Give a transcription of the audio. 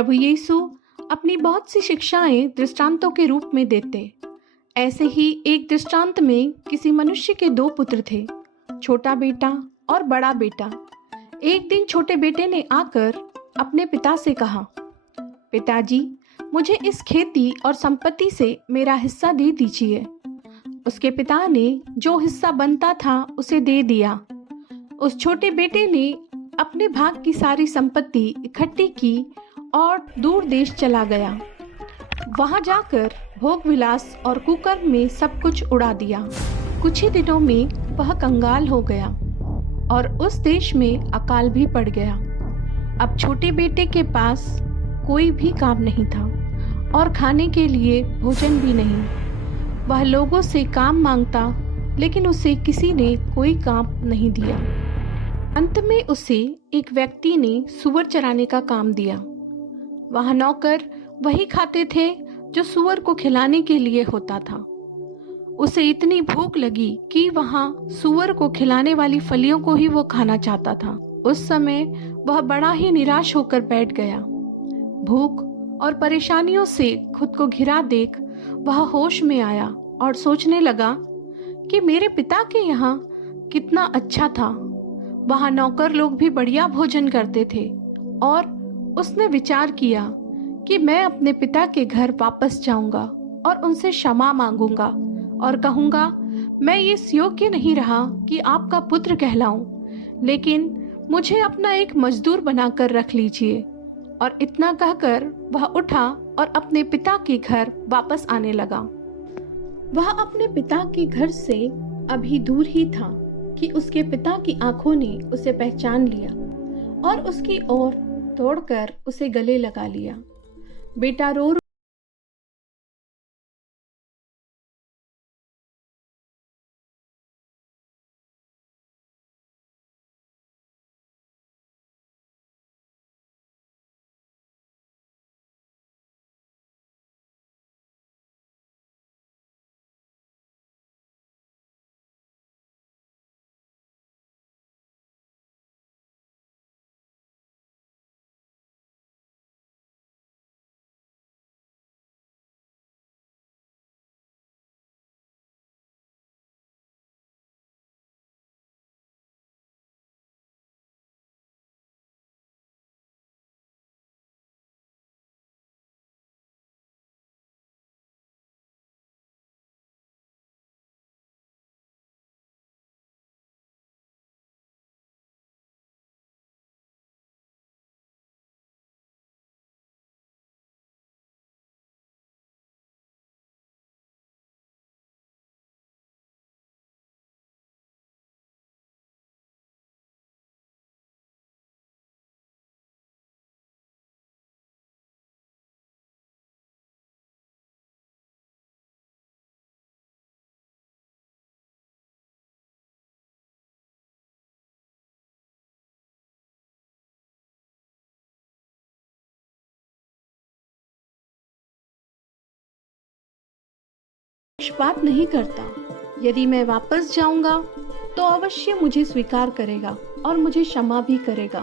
प्रभु यीशु अपनी बहुत सी शिक्षाएं दृष्टांतों के रूप में देते। ऐसे ही एक दृष्टांत में किसी मनुष्य के दो पुत्र थे, छोटा बेटा और बड़ा बेटा। एक दिन छोटे बेटे ने आकर अपने पिता से कहा, पिताजी, मुझे इस खेती और संपत्ति से मेरा हिस्सा दे दीजिए। उसके पिता ने जो हिस्सा बनता था उसे दे दिया। उस छोटे बेटे ने अपने भाग की सारी संपत्ति इकट्ठी की और दूर देश चला गया। वहां जाकर भोग विलास और कुकर्म में सब कुछ उड़ा दिया। कुछ ही दिनों में वह कंगाल हो गया और उस देश में अकाल भी पड़ गया। अब छोटे बेटे के पास कोई भी काम नहीं था और खाने के लिए भोजन भी नहीं। वह लोगों से काम मांगता, लेकिन उसे किसी ने कोई काम नहीं दिया। अंत में उसे एक व्यक्ति ने सूअर चराने का काम दिया। वहाँ नौकर वही खाते थे जो सूअर को खिलाने के लिए होता था। उसे इतनी भूख लगी कि वहाँ सूअर को खिलाने वाली फलियों को ही वो खाना चाहता था। उस समय वह बड़ा ही निराश होकर बैठ गया। भूख और परेशानियों से खुद को घिरा देख वह होश में आया और सोचने लगा कि मेरे पिता के यहाँ कितना अच्छा था। वहाँ नौकर लोग भी बढ़िया भोजन करते थे और उसने विचार किया कि मैं अपने पिता के घर वापस जाऊंगा और उनसे क्षमा मांगूंगा और कहूंगा, मैं इस योग्य नहीं रहा कि आपका पुत्र कहलाऊं, लेकिन मुझे अपना एक मजदूर बनाकर रख लीजिए। और इतना कहकर वह उठा और अपने पिता के घर वापस आने लगा। वह अपने पिता के घर से अभी दूर ही था कि उसके पिता की आंखों ने उसे पहचान लिया और उसकी ओर दौड़कर उसे गले लगा लिया। बेटा रो बात नहीं करता। यदि मैं वापस जाऊंगा तो अवश्य मुझे स्वीकार करेगा और मुझे क्षमा भी करेगा।